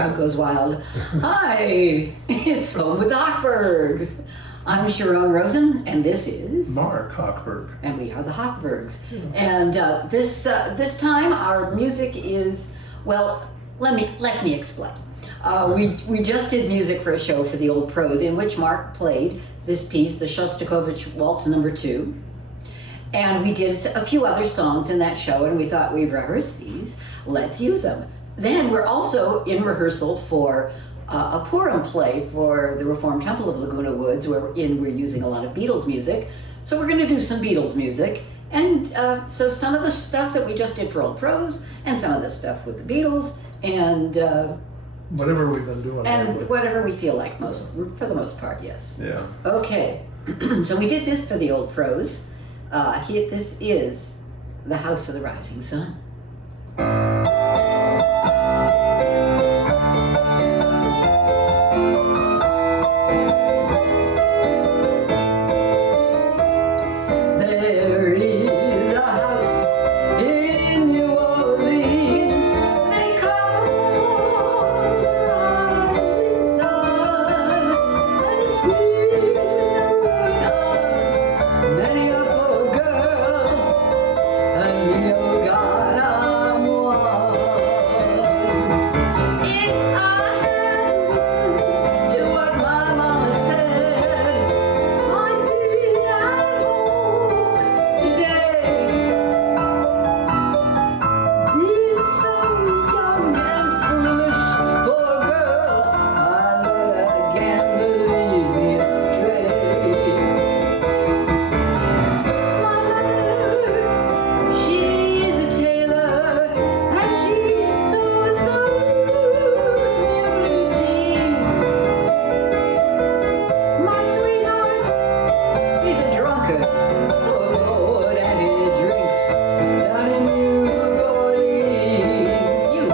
crowd goes wild. Hi, it's Home with the Hochbergs. I'm Sharon Rosen, and this is Mark Hochberg, and we are the Hochbergs. Yeah. And this time our music is, well, let me explain. We just did music for a show for the Old Pros in which Mark played this piece, the Shostakovich Waltz No. 2. And we did a few other songs in that show, and we thought we'd rehearse these. Let's use them. Then we're also in rehearsal for a Purim play for the Reformed Temple of Laguna Woods, wherein we're using a lot of Beatles music. So we're going to do some Beatles music. And so some of the stuff that we just did for Old Pros, and some of the stuff with the Beatles, and whatever we've been doing. And whatever we feel like, for the most part, yes. Yeah. Okay, so we did this for the Old Pros. This is The House of the Rising Sun. There is a house in New Orleans they call the Rising Sun, and it's been the ruin of many a poor girl, and me, oh God, I'm one. If I had listened to what my mama said, I'd be at home today. Being so young and foolish, poor girl, I let a gambler lead me astray. My mother, she's a tailor, and she sews those new blue jeans. My sweetheart, he's a drunkard, oh Lord, and he drinks down in New Orleans. You.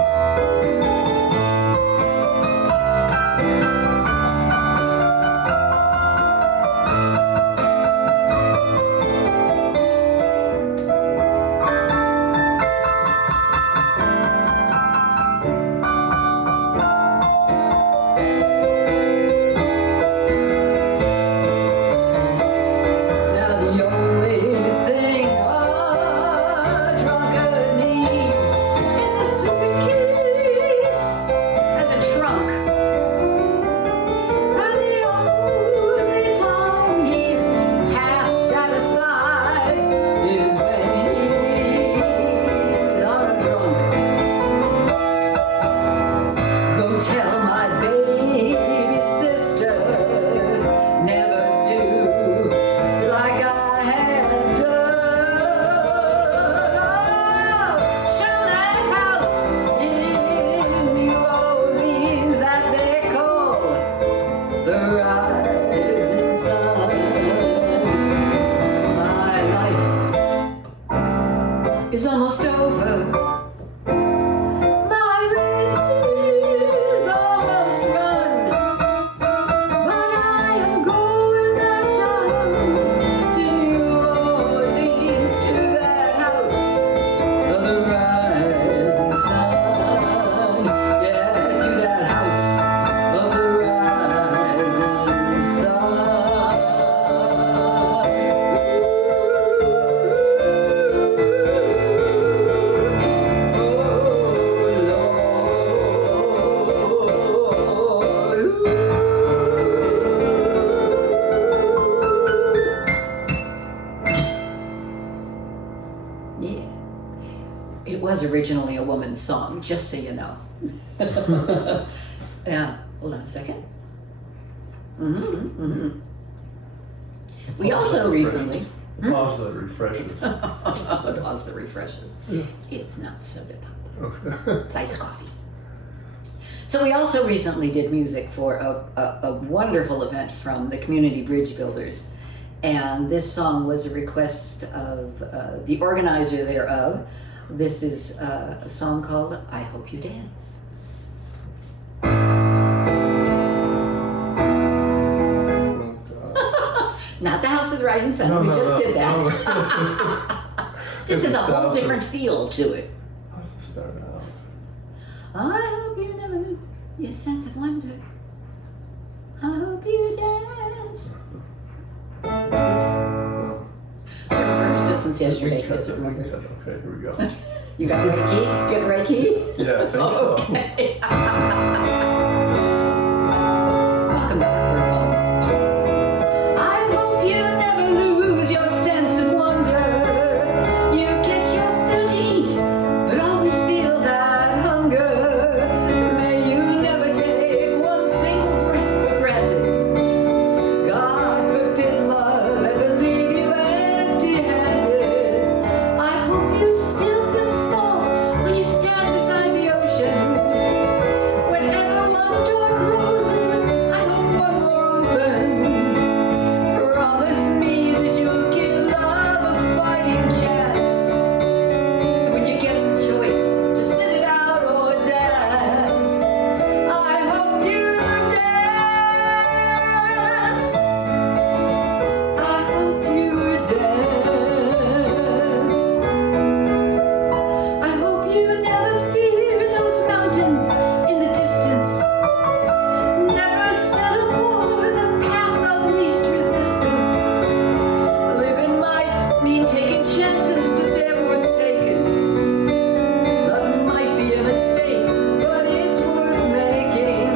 Now the only thing a drunkard needs is a suitcase and a trunk. And the only time he's half satisfied is when he's on a drunk. Go tell my baby sister, never do like I have done. Oh, show that house in New Orleans that they call the Rising Sun. My life is almost over. My race is almost run. But I am going back down to New Orleans, to that house of the rising sun. Yeah, to that house of the rising sun. Yeah. It was originally a woman's song, just so you know. Yeah, hold on a second. We also recently... Pause that refreshes. Pause that refreshes. Yeah. It's not soda pop. Okay. It's iced coffee. So we also recently did music for a wonderful event from the Community Bridge Builders. And this song was a request of the organizer thereof. This is a song called I Hope You Dance. Not the House of the Rising Sun. No, we no, just no, did that. no. This is a whole different feel to it. How's it start out? I hope you never lose. your sense of wonder. I hope you dance. Oops. We rehearsed it since yesterday. He doesn't remember. Okay, here we go. You got the right key? Do you have the right key? Yeah, I think so. Okay. Welcome back. We're home. I hope you never lose your sense of wonder. You get your fill to eat, but always feel that hunger. May you never take one single breath for granted. God forbid love ever leave you empty-handed. I hope you still feel small when you stand beside the ocean. Whenever one door closes, I hope one more opens. Promise me that you'll give love a fighting chance. And when you get the choice to sit it out or dance, I hope you dance. I hope you dance. I hope you never fear those mountains in the distance. Never settle for the path of least resistance. Living might mean taking chances, but they're worth taking. Love might be a mistake, but it's worth making.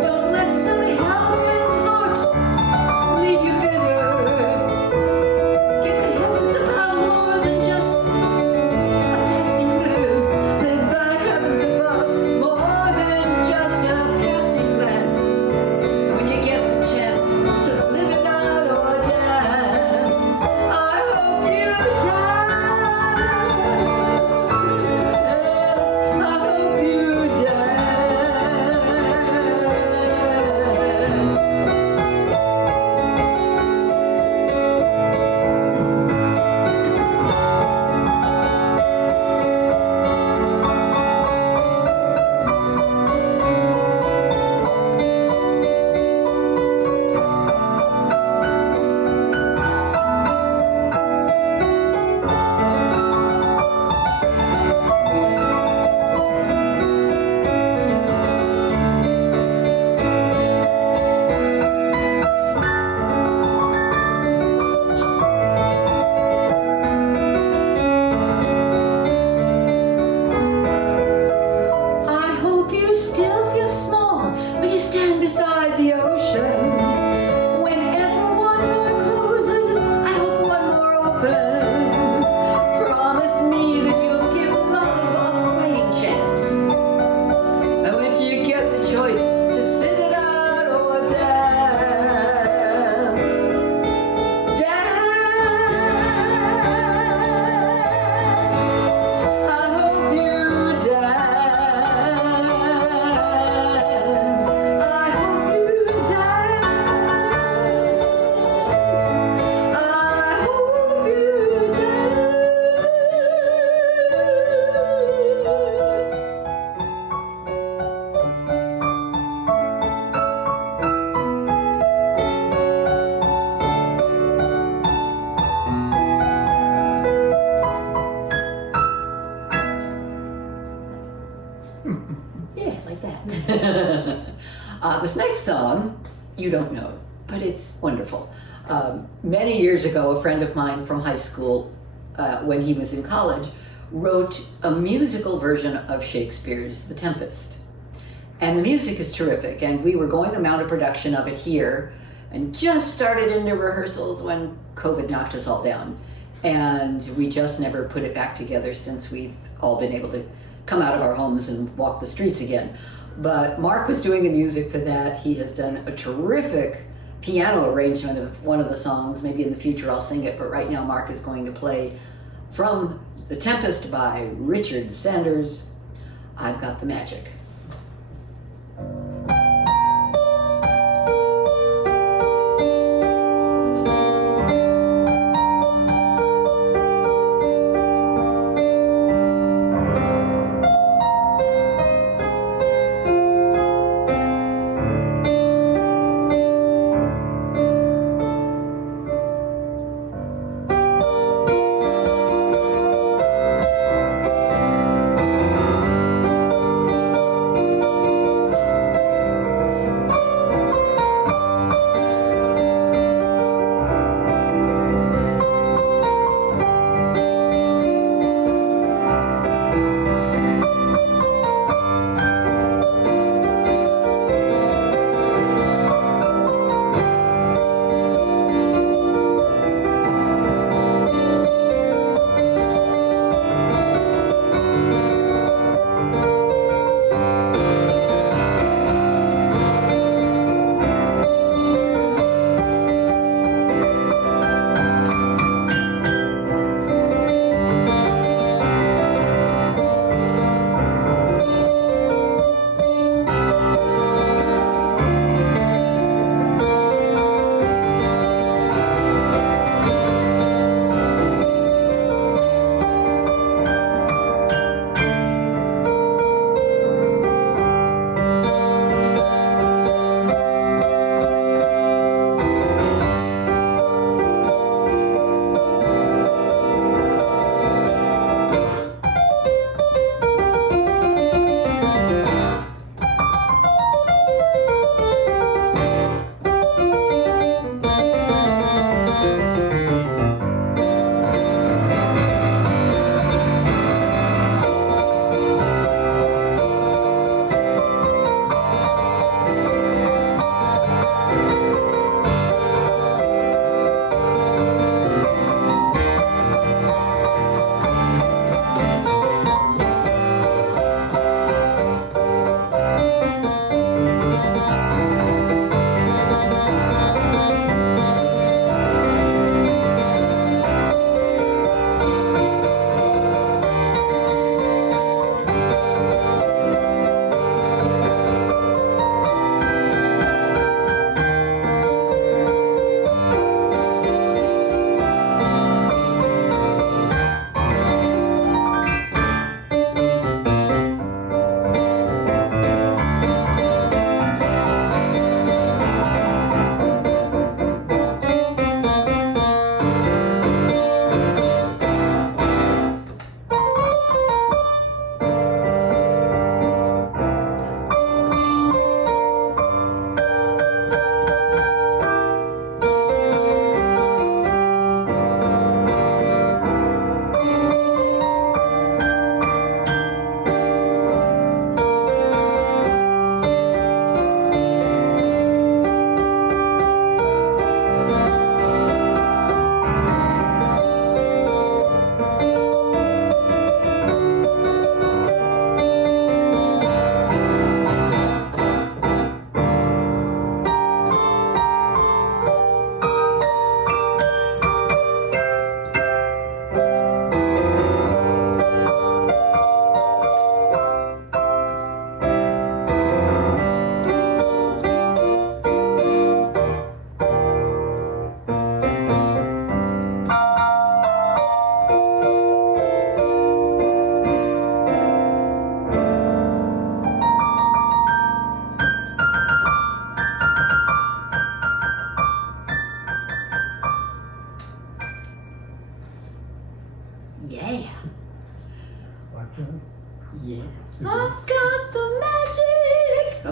Don't let some helping heart leave you bitter. Get to heavens above more than just a passing glitter. Live the heavens above more than just a passing glance. And when you get the chance to live it out or dance, I hope you dance. I hope you dance. I hope you still feel small when you stand beside the ocean. Whenever one door closes, I hope one more opens. Promise me that you'll give love a fighting chance. And when you get the choice to sit it out or dance, I hope you dance. I hope you dance. I hope you dance. Yeah, like that. This next song, you don't know, but it's wonderful. Many years ago, a friend of mine from high school, when he was in college, wrote a musical version of Shakespeare's The Tempest. And the music is terrific, and we were going to mount a production of it here, and just started into rehearsals when COVID knocked us all down. And we just never put it back together since we've all been able to come out of our homes and walk the streets again. But Mark was doing the music for that. He has done a terrific piano arrangement of one of the songs. Maybe in the future I'll sing it, but right now Mark is going to play from The Tempest by Richard Sanders, I've Got the Magic.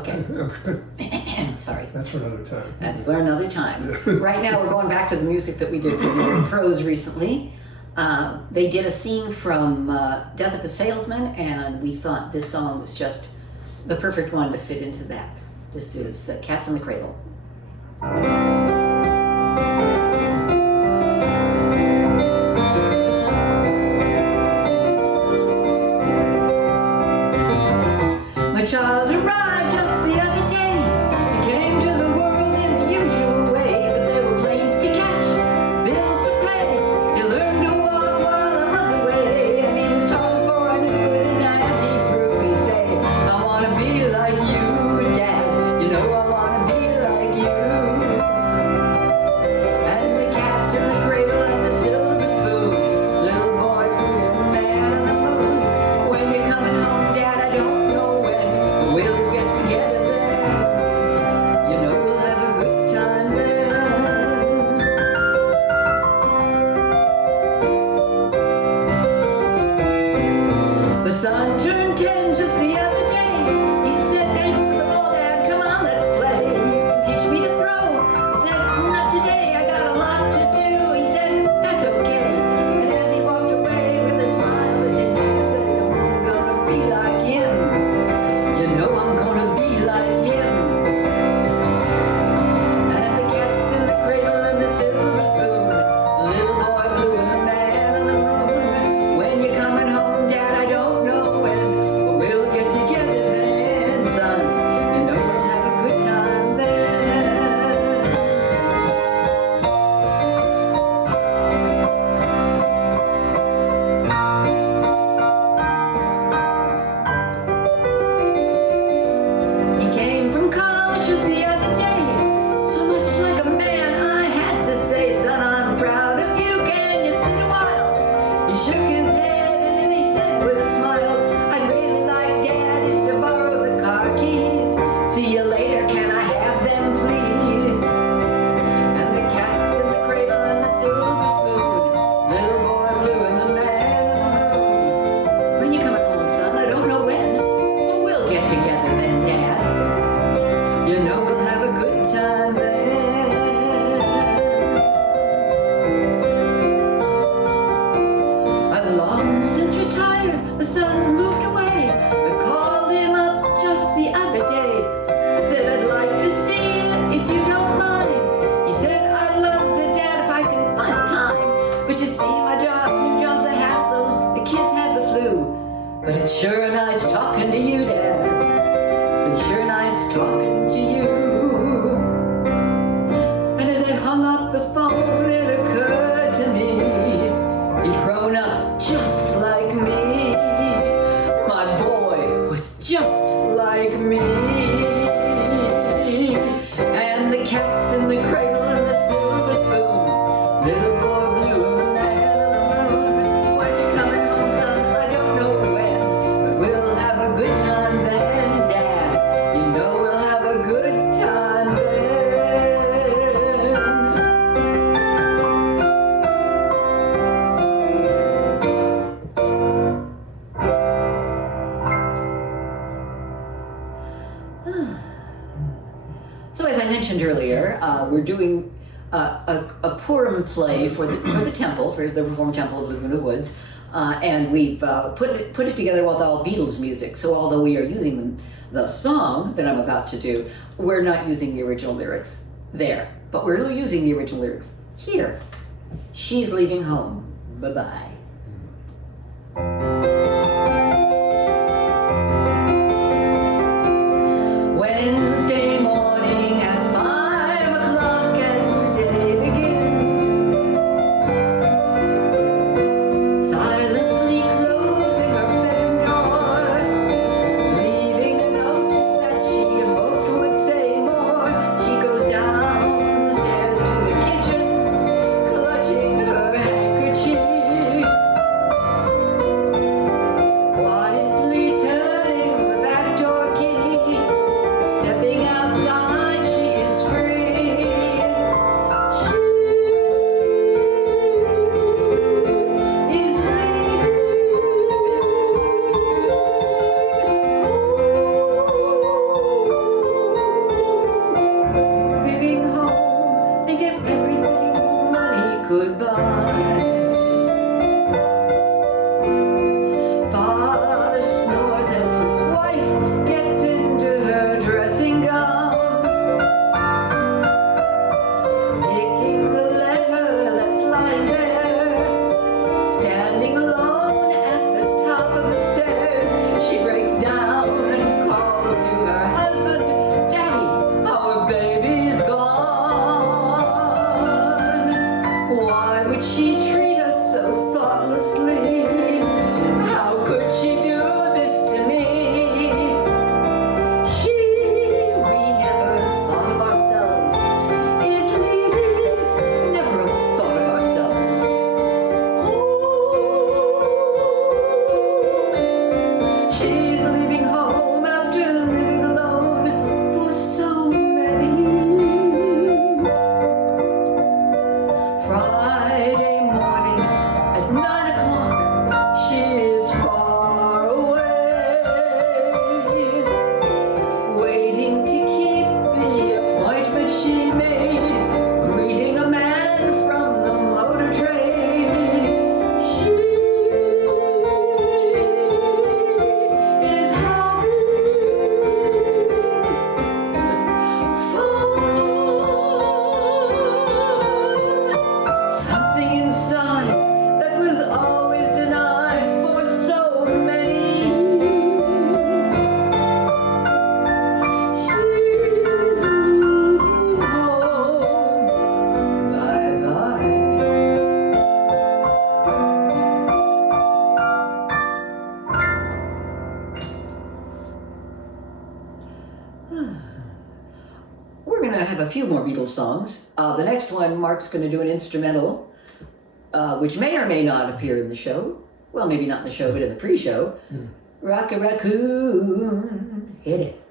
Okay. Okay. Sorry. That's for another time. That's for another time. Right now we're going back to the music that we did for the pros recently. They did a scene from Death of a Salesman, and we thought this song was just the perfect one to fit into that. This is Cats in the Cradle. My child arrived just the other day. He came to the world in the usual way, but there were planes to catch, bills to pay. He learned to walk while I was away, and he was talking before I knew it. And as he grew, he'd say, "I want to be like you, Dad. You know I want to be like you." And the cat's in the cradle and the silver spoon, little boy blue and man on the moon. When you're coming home, Dad, I don't know when. We'll get together then. You know we'll have a good time then. The sun turned 10 just the other day. He said, "Thanks for the ball, Dad. Come on, let's play. You can teach me to throw." I said, "Not today. I got a lot to do." He said, "That's okay." And as he walked away with a smile that didn't even say, "I'm gonna be like him. You know I'm gonna be like him." And the cat's in the cradle and the silver spoon, little boy blue and the man on the moon. When you're coming home, Dad, I don't know when, but we'll get together then, son. You know we'll have a good time then. He came from college just the other day, so much like a man. I had to say, "Son, I'm proud of you. Can you sit a while?" He shook his head and then he said with a smile, "I'd really like Daddy's to borrow the car keys. See you later, can I have them please?" And the cat's in the cradle and the silver spoon, little boy blue and the man on the moon. When you coming home, son? I don't know when, but we'll get together then, Dad. You know we'll have a good time then. I've long since retired, my son's moved away. I called him up just the other day. I said, "I'd like to see you if you don't mind." He said, "I'd love to, Dad, if I can find the time. But you see, my new job's a hassle. The kids have the flu. But it's sure nice talking to you, Dad. It's been sure nice talking to you." And as I hung up the phone, it occurred to me, he'd grown up just like me. My boy was just like me. And the cat's in the cradle and the silver spoon, little boy blue and the man on the moon. When you're coming home, son, I don't know when, but we'll have a good time then, Dad. You know we'll have a good time then. So as I mentioned earlier, we're doing a Purim play for the temple, for the Reformed Temple of Laguna Woods, and we've put it together with all Beatles music. So although we are using the song that I'm about to do, we're not using the original lyrics there, but we're using the original lyrics here. She's leaving home. Bye-bye. Wednesday morning at 5 o'clock as the day begins, silently closing her bedroom door, leaving a note that she hoped would say more. She goes down the stairs to the kitchen, clutching her handkerchief. We're going to have a few more Beatles songs. The next one, Mark's going to do an instrumental, which may or may not appear in the show. Well, maybe not in the show, but in the pre-show. Rock-a-raccoon. Hit it.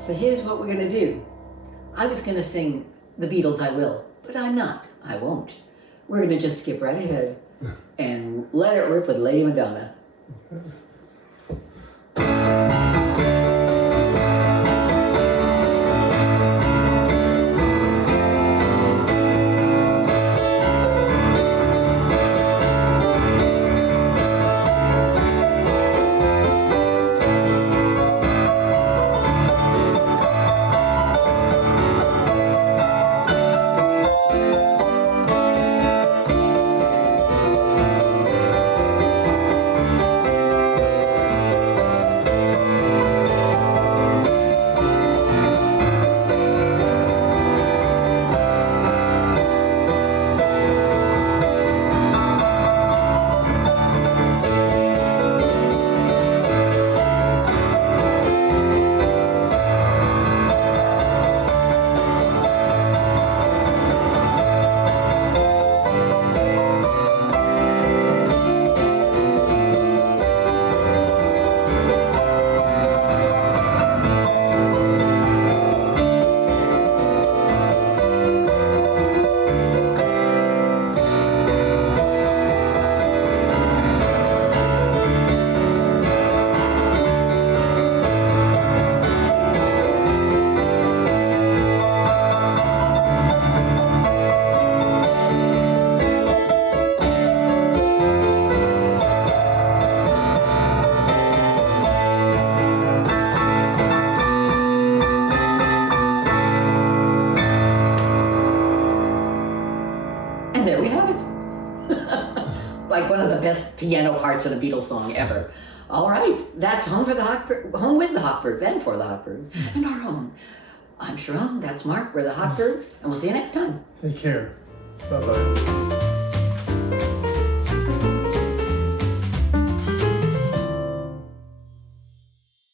So here's what we're going to do. I was going to sing The Beatles, I Will, but I'm not. I won't. We're going to just skip right ahead and let it rip with Lady Madonna. There we have it. Like one of the best piano parts of a Beatles song ever. All right, that's Home with the Hochbergs and for the Hochbergs and our home. I'm Sharon, that's Mark, we're the Hochbergs, and we'll see you next time. Take care. Bye-bye.